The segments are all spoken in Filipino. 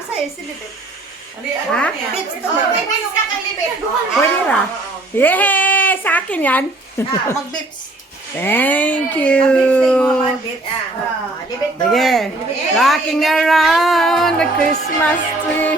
Ang sa'yo, si Libet. Ha? Bits to. May ka kay Libet. Pwede ra? Yay! Sa akin yan. Mag-bips. Thank you. Libet to. Sige. Rocking around the Christmas tree.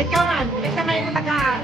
Ikaw man, ikaw na yung taga.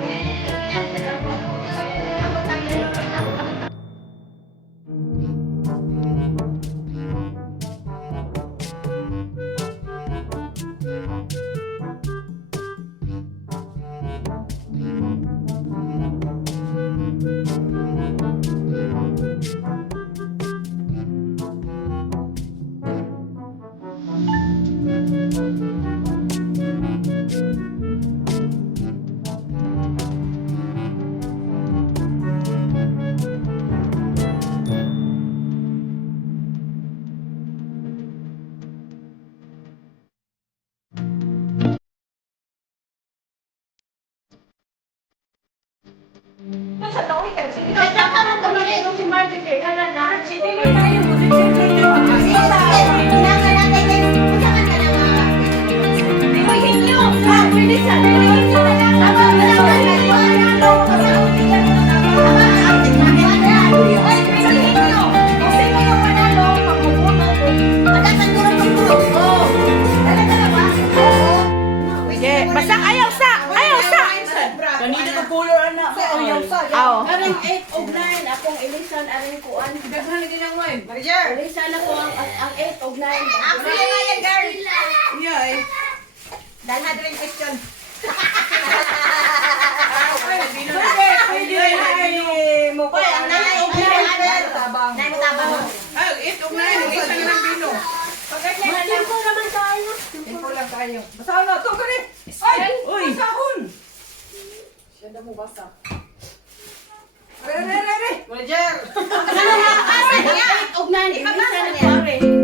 Basta ayaw sa! Ayaw sa! Kanina ko color anak. Ayaw sa. Aring 8 og 9 akong ilisan aring kuan. Daghan lagi ng wine. Manager. Ilisan ako ang 8 og 9. Ako yung mga girl. Yeah eh. Dahil na din question. Pwede ay mo ko. Ang nanay og 9. Tabang. Nay mo tabang. Ah, 8 o 9, isa na ng bino. Malimpo naman tayo. Simple lang tayo. Basahan na, ito ganit. Ay! Uy! Basahon! Siya na mo basa. Re! Manager. Ang 8 og 9 ilisan ako.